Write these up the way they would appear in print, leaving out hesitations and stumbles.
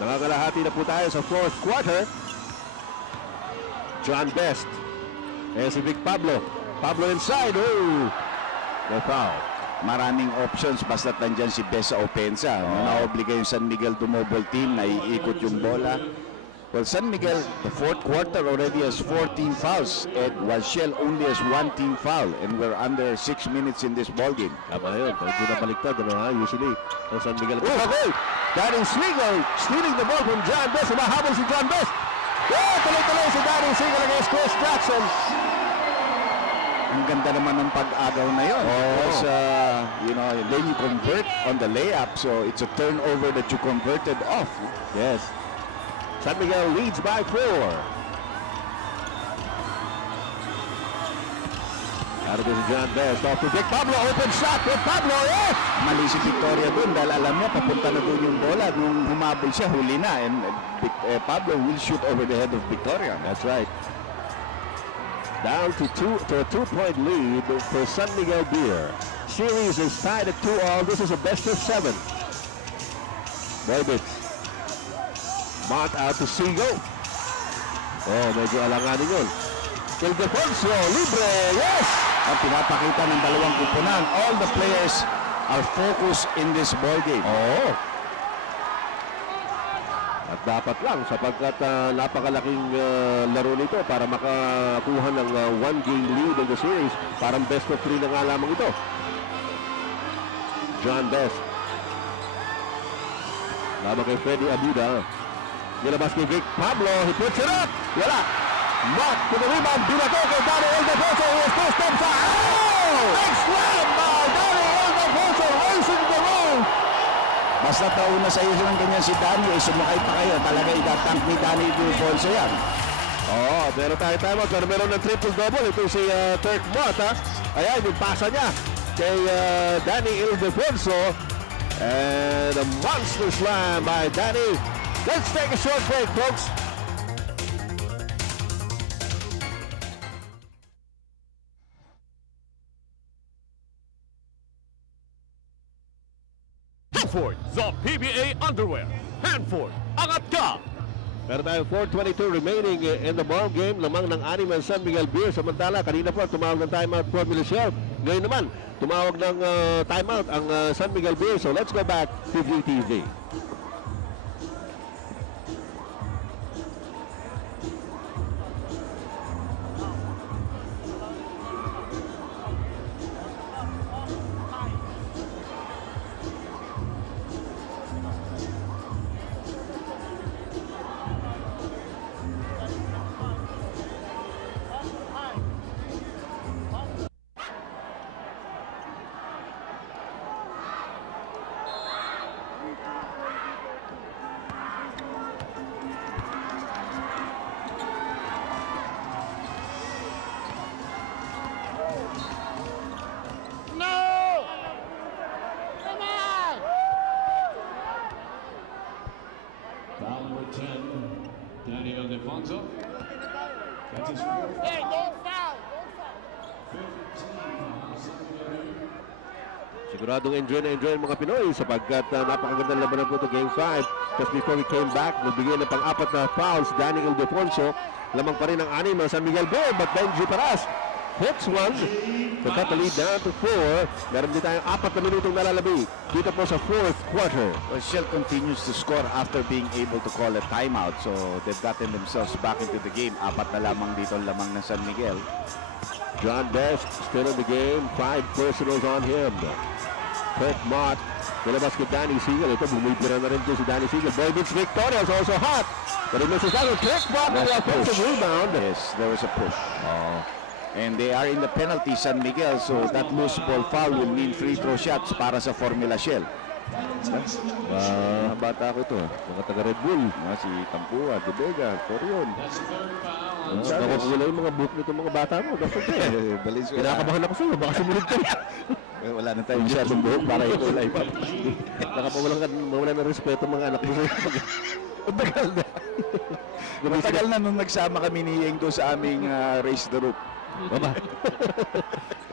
Nakakalahati na po tayo sa fourth quarter. John Best. Si Vic Pablo. Pablo inside. Oh! No foul. Maraming options basta nandyan si Best sa opensa. Na-obliga yung San Miguel to mobile team, naiikot yung bola. Well, San Miguel, the fourth quarter already has 14 fouls and Washel only has 1 team foul and we're under 6 minutes in this ballgame. Tama yun. Hindi na baliktad. Usually, ang San Miguel. Oh, okay! Danny Siegel stealing the ball from John Best. Umahabol si John Best. Tuloy-tuloy si Danny Siegel against Chris Jackson. Ang ganda naman ng pag-agaw na yun. Because, then you convert on the layup, so it's a turnover that you converted off. Yes. San Miguel leads by 4. Out of this John Best. Off to Vic Pablo. Open shot with Pablo. Yes! Mali si Victoria dun dahil alam niya papunta na dun yung bola. Nung humabol siya, huli na. And Pablo will shoot over the head of Victoria. That's right. Down to a 2-point lead for San Miguel Beer. Series is tied at 2-all. This is a best of 7. Boybits. Mott out to Siegel. Oh, medyo alanganin yun. Ildefonso, libre. Yes! Ang pinapakita ng dalawang kupunan. All the players are focused in this ballgame. Oo. At dapat lang sapagkat napakalaking laro nito para makakuha ng 1-game lead in the series. Parang best of 3 na nga lamang ito. John Best. Laban kay Freddy Abuda. Nilabas kay Vic Pablo. He puts it up. Wala. Mott to the rebound. Binato kay Danny Ildefonso. He has 2 steps out. Oh! Big slam by Danny Ildefonso. Racing the room. Basta tauna sa iyo ng ganyan si Danny, ay sumakay pa kayo. Talaga itatank ni Danny Ildefonso yan. Oo, meron tayo timeout. Pero meron ng triple-double. Ito si Turk Mott. Ayan, yung pasa niya kay Danny Ildefonso. And a monster slam by Danny. Let's take a short break, folks. Hanford, the PBA underwear. Hanford, angat ka! Meron tayo 4:22 remaining in the ball game. Lamang ng 6 ang San Miguel Beer. Samantala, kanina po tumawag ng timeout for Michelle. Ngayon naman, tumawag ng timeout ang San Miguel Beer. So let's go back to VTV. Foul number 10, Danny Ildefonso. That's his fourth. Hey, don't foul! 15. Siguradong enjoy ang mga Pinoy sapagkat napakagandang labanan po ito Game 5. Just before we came back, nagbigay ng pang-4 na fouls Danny Ildefonso. Lamang pa rin ang 6 ng San Miguel Beer, but Benji Paras hits one to cut the lead down to 4. Meron din tayong 4 na minutong nalalabi dito po sa fourth quarter. Shell continues to score after being able to call a timeout. So they've gotten themselves back into the game. 4 na lamang dito lamang ng San Miguel. John Best still in the game. 5 personals on him. Kirk Mott. Nilabas kay Danny Siegel. Ito, bumibira na rin si Danny Siegel. Boybits Victoria is also hot. But he misses out. Kirk Mott with the offensive rebound. Yes, there was a push. And they are in the penalty, San Miguel. So that loose ball foul will mean free throw shots para sa Formula Shell. Bata ko ito. Mga taga Red Bull. Si Tampua, De Vega, Corion. That's the third foul on Nakakula yung mga book nito mga bata mo. Kinakabahan ako sa'yo. Baka sumunod ka. Wala na tayong masyadong buhok para ikulay pa. Mawala ng respeto mga anak mo sa'yo. Matagal na. Matagal na nung nagsama kami ni Yeng doon sa aming Race the Roof. Baba.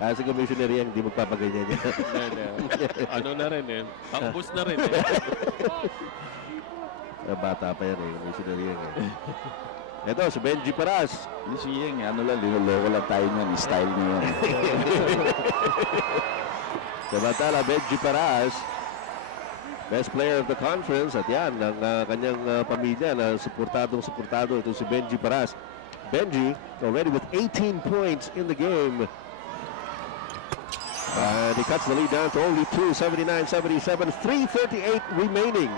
Kasi commissioner yan, hindi magpapaganyan niya. Ano na rin eh. Pang-boost na rin eh. Bata pa yan eh, Commissioner Yang eh. Ito, si Benji Paras. Hindi si Yeng, ano lang, linuloko lang tayo niyan. Style niya yun. Samantala, Benji Paras, best player of the conference. At yan, ang kanyang pamilya na suportado ito si Benji Paras. Benji already with 18 points in the game. And he cuts the lead down to only 2, 79-77, 3:38 remaining.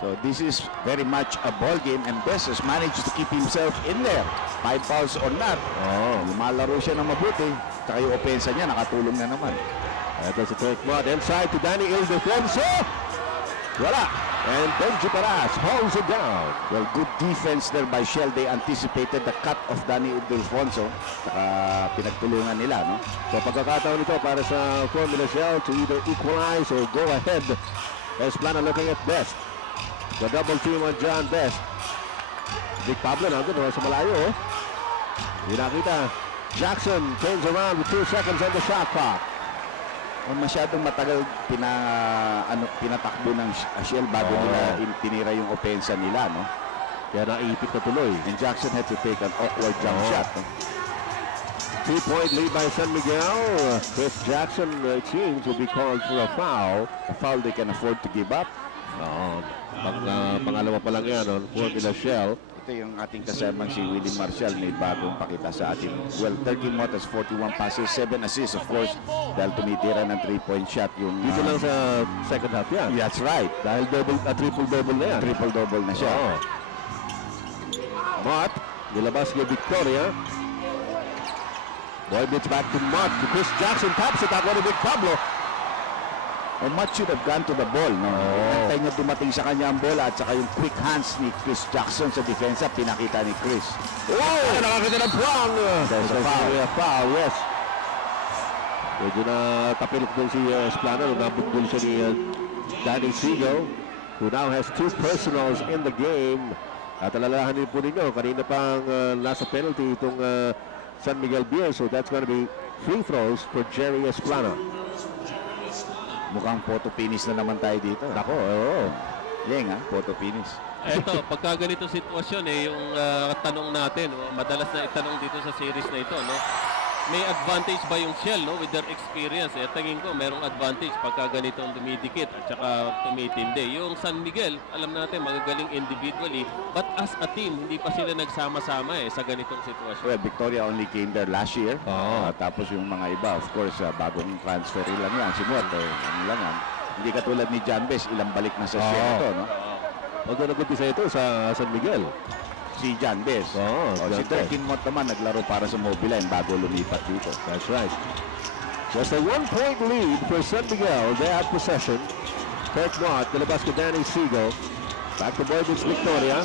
So this is very much a ball game and Bes has managed to keep himself in there. 5 fouls or not. Lumalaro siya ng mabuti. Tsaka yung opensa niya nakatulong na naman. Ito si Kirk Mott inside to Danny Ildefonso. Wala. And Benji Paras holds it down. Well, good defense there by Shell. They anticipated the cut of Danny Ildefonso. Tsaka pinagtulungan nila, no? So pagkakataon ito para sa Formula Shell to either equalize or go ahead. Esplana looking at Best. The double team on John Best. Big Pablo nandun sa malayo. Hindi nakita. Jackson turns around with 2 seconds on the shot clock. Masyadong matagal pinatakbo ng Shell bago nila tinira yung opensa nila, no? Kaya naipit na tuloy. And Jackson had to take an awkward jump shot. No? 2-point lead by San Miguel. Chris Jackson, it seems, will be called for a foul. A foul they can afford to give up. Pangalawa pa lang yan on Formula Shell. Ito yung ating kasamang si Willie Marshall, may bagong pakita sa atin. Well, 13 motos, 41 passes, 7 assists, of course, dahil tumitira ng 3-point shot yung... Dito lang sa second half yan. That's right. Dahil triple-double na yan. Triple-double na siya. Mott, nilabas niya Victoria. Boy beats back to Mott. Chris Jackson taps it out. What a big Pablo. And Mott should have gone to the ball, no? Antay niya dumating sa kanya ang bola at saka yung quick hands ni Chris Jackson sa depensa, pinakita ni Chris. Nakakita ng prong. There's a foul. Foul, yes. Medyo na tapilok din si Esplana nung nabundol siya ni Danny Siegel, who now has 2 personals in the game. At alalahanin po ninyo, kanina pang nasa penalty itong San Miguel Beer, so that's going to be free throws for Jerry Esplana. Mukhang photo finish na naman tayo dito. Nako, oo. Yeng, photo finish. Ito, pagka ganito sitwasyon yung tanong natin, madalas na itanong dito sa series na ito, no? May advantage ba yung Shell, no, with their experience? Tingin ko merong advantage pagka ganitong dumidikit at saka tumitindi. Yung San Miguel, alam natin magagaling individually, but as a team, hindi pa sila nagsama-sama sa ganitong sitwasyon. Well, Victoria only came there last year. Tapos yung mga iba, of course, bagong transfer lang yan. Si Mott, ano lang yan. Hindi katulad ni John Bess, ilang balik na sa Shell ito, no? Although nag-umpisa ito sa San Miguel. Si John Bess. Si Si Terkin Mott naman naglaro para sa Mobiline bago lumipat dito. That's right. Just a 1-point lead for San Miguel. They have possession. Kirk Mott, nilabas ko Danny Siegel. Back to Boybits Victoria.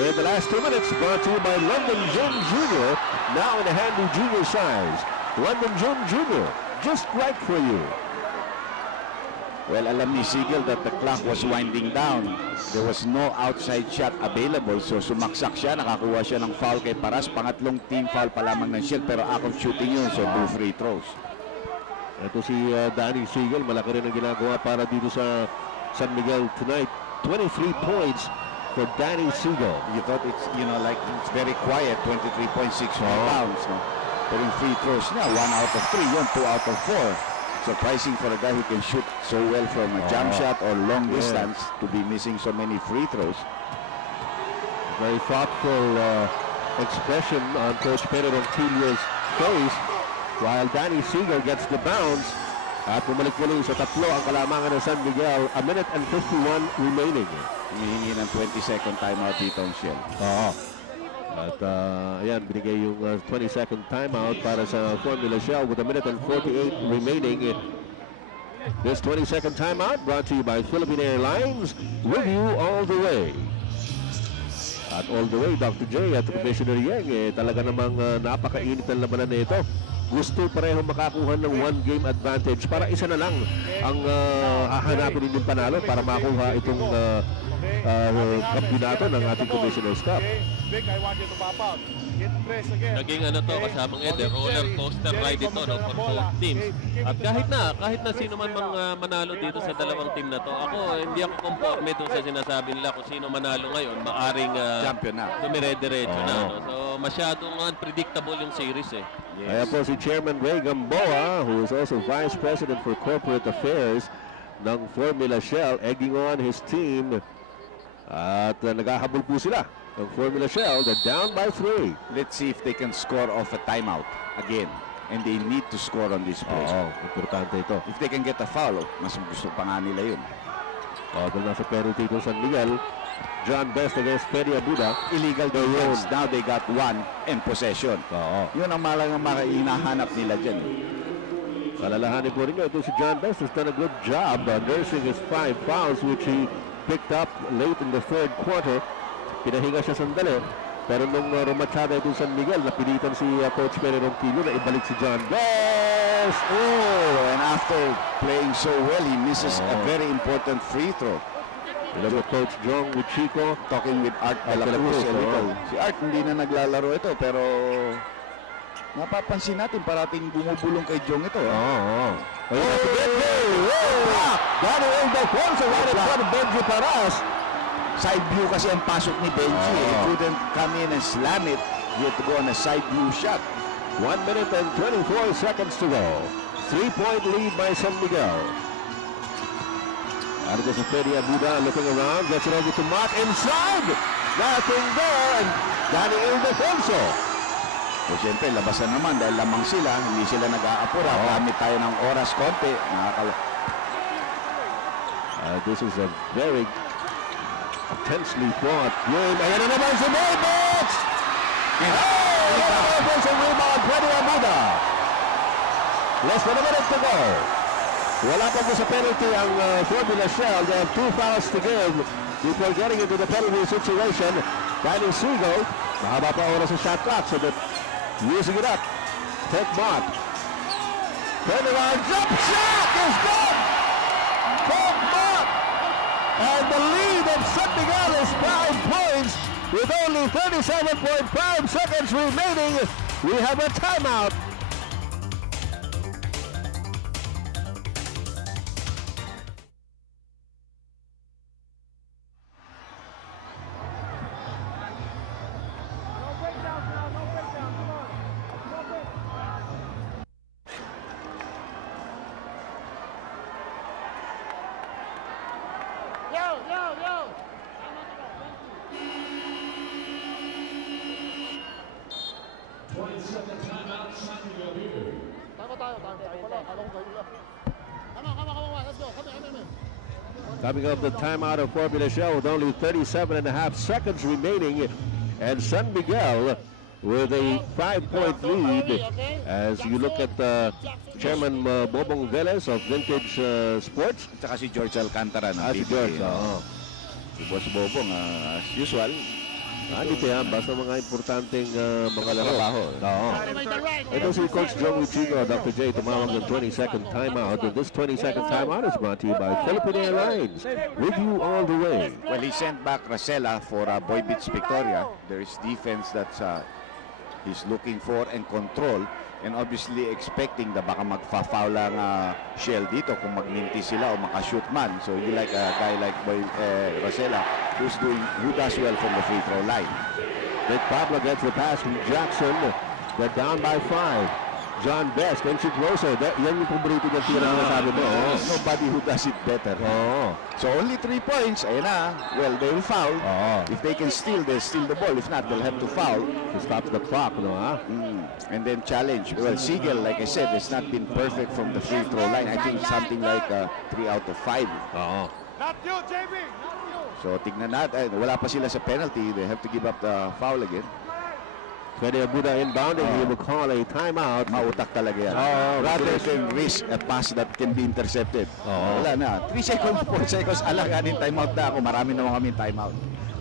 We're in the last 2 minutes. Brought to you by London Gym Jr. Now in a handy junior size. London Gym Jr. Just right for you. Well, alam ni Siegel that the clock was winding down. There was no outside shot available. So sumaksak siya, nakakuha siya ng foul kay Paras. Pangatlong team foul pa lamang ng Shell, pero out of shooting yun. So 2 free throws. Ito si Danny Siegel. Malaki rin ang ginagawa para dito sa San Miguel tonight. 23 points for Danny Siegel. You thought it's, it's very quiet. 23.6 rebounds. No? Pero yung free throws niya, 1 out of 3. Yun, 2 out of 4. Surprising for a guy who can shoot so well from a jump shot or long distance to be missing so many free throws. Very thoughtful expression on Coach Pedro Ronquillo's face while Danny Siegel gets the bounce. At bumalik muli sa tatlo ang kalamangan ng San Miguel. 1 minute and 51 remaining. Humihingi ng 20-second timeout dito ang Shell. At ayan, binigay yung 20-second timeout para sa Formula Shell with 1 minute and 48 remaining. This 20-second timeout brought to you by Philippine Airlines. With you all the way. At all the way, Dr. J at Commissioner Yang, talaga namang napakainit ang labanan na ito. Gusto pareho makakuha ng 1-game advantage para isa na lang ang hahanapin ninyong panalo para makuha itong kampiyonato ng ating Commissioner's Cup. Vic, I want you to pop out. Hit press again. Naging ano to, kasamang Eder, roller coaster ride ito, no, for both teams. At kahit na sino man manalo dito sa dalawang team na to, ako hindi ako conforme doon sa sinasabi nila kung sino manalo ngayon, maaring Champion na. dumire-diretso na. No? So masyadong unpredictable yung series eh. Ayan po si Chairman Ray Gamboa, who is also Vice President for Corporate Affairs ng Formula Shell, egging on his team. At naghahabol po sila ng Formula Shell. They're down by 3. Let's see if they can score off a timeout again. And they need to score on this play. Oo, importante ito. If they can get a foul, mas gusto pa nga nila yun. Dahil nasa penalty ito San Miguel. John Best against Feria Buda. Illegal defense. Now they got 1 in possession. Oo. Yun ang malagang hinahanap nila dyan. Kalalahanin po rin ito si John Best has done a good job nursing his 5 fouls which he picked up late in the third quarter. Pinahinga siya sandali. Pero nung rumachada ito San Miguel, napilitan si Coach Pere Ronquillo na ibalik si John Best. Oh, and after playing so well, he misses a very important free throw. Ilagay Coach Jong Wichico. Talking with Art de la Cruz a little. Si Art hindi na naglalaro ito, pero napapansin natin parating bumubulong kay Jong ito. Oo. Danny Ildefonso right in front of Benji Paras. Side view kasi ang pasok ni Benji. He couldn't come in and slam it. He had to go on a side view shot. 1 minute and 24 seconds to go. 3-point lead by San Miguel. Out of the Feria Buda looking around, gets it over to Mark inside. Nothing there, and Danny Ildefonso. So siyempre, labasan naman dahil lamang sila, hindi sila nag-aapura. Gamit tayo ng oras konti. This is a very intensely fought game. Ayan na naman si Davis! Offensive rebound, Feria Buda. Less than a minute to go. Wala pa po sa penalty ang Formula Shell. They have 2 fouls to give before getting into the penalty situation. Danny Siegel, mahaba pa oras sa shot clock so that using it up. Take Mark. Turn around, jump shot is good! Take Mark! And the lead of San Miguel is 5 points with only 37.5 seconds remaining. We have a timeout. Coming up the timeout of Formula Shell with only 37.5 seconds remaining, and San Miguel with a 5-point lead. As you look at Chairman Bobong Velez of Vintage Sports. At saka si George Alcantara. Si George, Si Boss Bobong, as usual. Dito yan, basta mga importanteng mga laro. Trabaho. Oo. Ito si Coach Joe Luchigo, Dr. J, tumawag ng 20-second timeout. And this 20-second timeout is brought to you by Philippine Airlines. With you all the way. Well, he sent back Racela for Boy Beach Victoria. There is defense that he's looking for and control, and obviously expecting na baka magfa-foul lang Shell dito kung magminti sila o makashoot man. So you like a guy like Boy Racela who does well from the free throw line. Nick Pablo gets the pass from Jackson. They're down by 5. John Best, Enchi Grosso. Yan yung paborito niya tira na sabi mo. There's nobody who does it better. So only 3 points. Ayan na. Well, they will foul. If they can steal, they'll steal the ball. If not, they'll have to foul. To stop the clock, no, ha? And then challenge. Well, Siegel, like I said, has not been perfect from the free throw line. I think something like 3 out of 5. Not you, JB! Not you! So tignan natin. Wala pa sila sa penalty. They have to give up the foul again. Feria Buda inbounding. He will call a timeout. Mautak talaga yan. Rather than risk a pass that can be intercepted. Wala na. 3 seconds, 4 seconds. Alanganin timeout na ako. Marami naman kami timeout.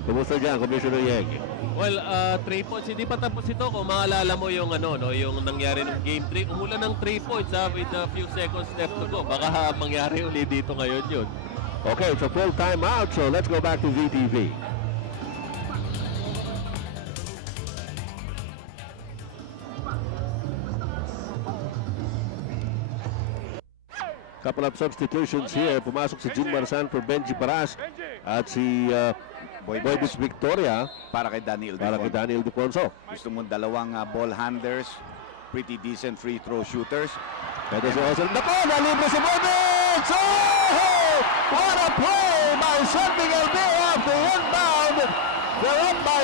Kumusta dyan, Commissioner Yeg? Well, 3 points. Hindi pa tapos ito. Kung maalala mo yung yung nangyari ng Game 3. Umulan ng 3 points with a few seconds left to go. Baka mangyari ulit dito ngayon yun. Okay, it's a full timeout, so let's go back to VTV. Couple of substitutions here. Pumasok si Jim Marsan for Benji Paras at si Boy Bis Victoria Para kay Daniel para kay Defonso. Daniel Defonso. Gusto mo dalawang ball handlers, pretty decent free throw shooters. Ito si Ozil. Nako, nalibre si Boy Bis! Oh! What a play by San Miguel Bay off the inbound. They're up by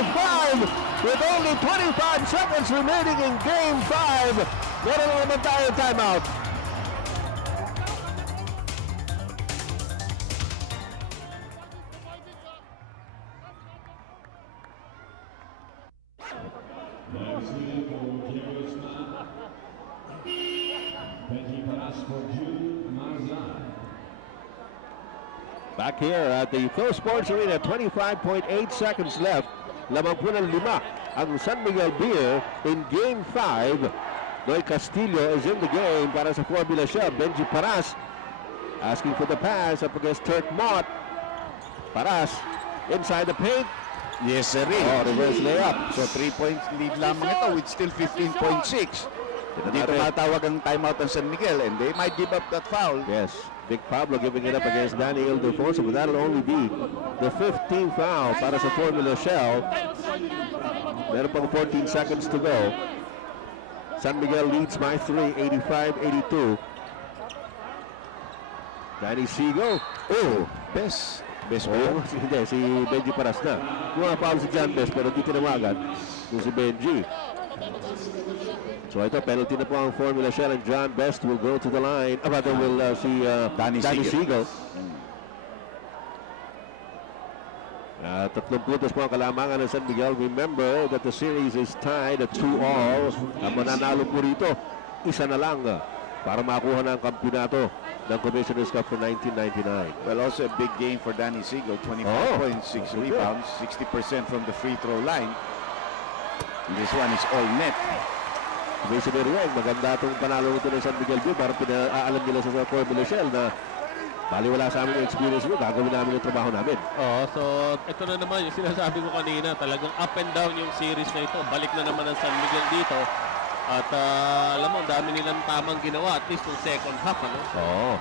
5 with only 25 seconds remaining in Game 5. Meron na naman tayo timeout. Next in for Jerusalem. Benji Paras for Jude Marzan. Back here at the Phil Sports Arena, 25.8 seconds left. Lamang po ng 5 ang San Miguel Beer in Game 5. Noy Castillo is in the game para sa Formula Shell. Benji Paras asking for the pass up against Turk Mott. Paras inside the paint. Yes, sir. Oh, reverse layup. So 3 points lead lamang ito with still 15.6. Dito matawag ang timeout ng San Miguel and they might give up that foul. Yes, Vic Pablo giving it up against Danny Ildefonso, but that'll only be the 15th foul para sa Formula Shell. Meron pang 14 seconds to go. San Miguel leads by 3, 85-82. Danny Siegel. Oh, Best ba oh, yun? hindi, si Benji Paras na. Yung mga foul si John Best, pero di tinawagan yung si Benji. So ito, penalty na po ang Formula Shell and John Best will go to the line. Rather will see Danny Siegel. Tatlong puntos po ang kalamangan ng San Miguel. Remember that the series is tied at 2-all. Ang mananalo po rito, isa na lang para makuha na ang kampyonato ng Commissioner's Cup for 1999. Well, also a big game for Danny Siegel. 25 points, 6 rebounds, 60% from the free throw line. And this one is all net. Commissioner Yang, maganda itong panalo nito ng San Miguel View para pinaalam nila sa Formula Shell na baliwala sa amin yung experience mo, gagawin namin yung trabaho namin. Oo, so ito na naman yung sinasabi ko kanina, talagang up and down yung series na ito. Balik na naman ang San Miguel dito. At alam mo, ang dami nilang tamang ginawa, at least yung second half, ano? Oo.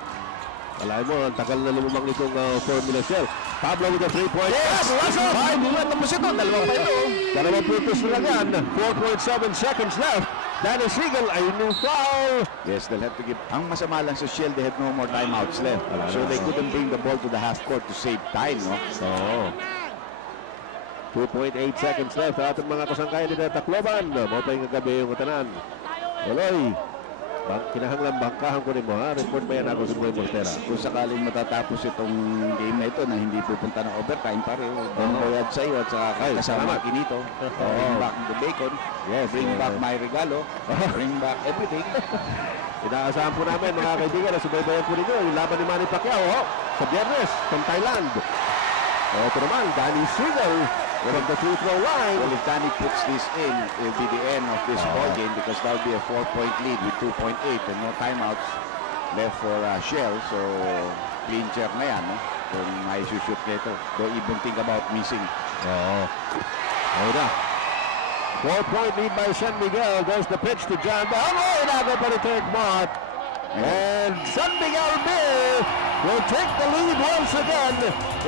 Alay mo, ang tagal na lumamang itong Formula Shell. Pablo with a 3-point. Yes! Wasok! Ay, buwan tapos ito. Dalawang pa ito. Dalawang puntos na lang yan. 4.7 seconds left. Danny Siegel ay new foul. Yes, they'll have to give. Ang masama lang sa Shell, they had no more timeouts left. So they couldn't bring the ball to the half court to save time, no? Oo. 2.8 seconds left sa ating mga kasangkayan dito sa Tacloban. Mapay nga gabi yung katanan. Waloy. Kinahanglan bangkahan ko rin mo ha. Report ba yan ako sa Boy Mortera? Kung sakaling matatapos itong game na ito na hindi pupunta ng overtime, pare, don't bayad sa iyo at sa Ay, kasama salamat. kinito. Bring back the bacon. Yes, Bring back my regalo. Bring back everything. Inaasahan po namin mga kaibigan na subaybayan po ninyo yung laban ni Manny Pacquiao sa Biyernes from Thailand. Ito naman, Danny Siegel from the free throw line. Well, if Danny puts this in, it'll be the end of this ball game because that'll be a 4-point lead with 2.8 and no timeouts left for Shell. So, clincher na yan, no? Kung may shoot nito. Don't even think about missing. Oo. Ayun na. 4-point lead by San Miguel. There's the pitch to John Bell. Oh, inago pa ni Turk Mott. And San Miguel Beer will take the lead once again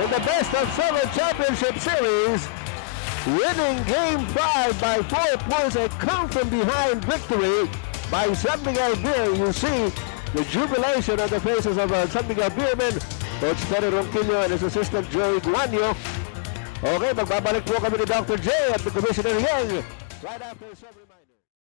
in the best of 7 championship series, winning Game 5 by 4 points. A come from behind victory by San Miguel Beer. You see the jubilation on the faces of San Miguel Beermen, Coach Terry Ronquillo and his assistant Joey Guanyo. Okay, magbabalik po kami ni Dr. J at the Commissioner Yang right after some reminder.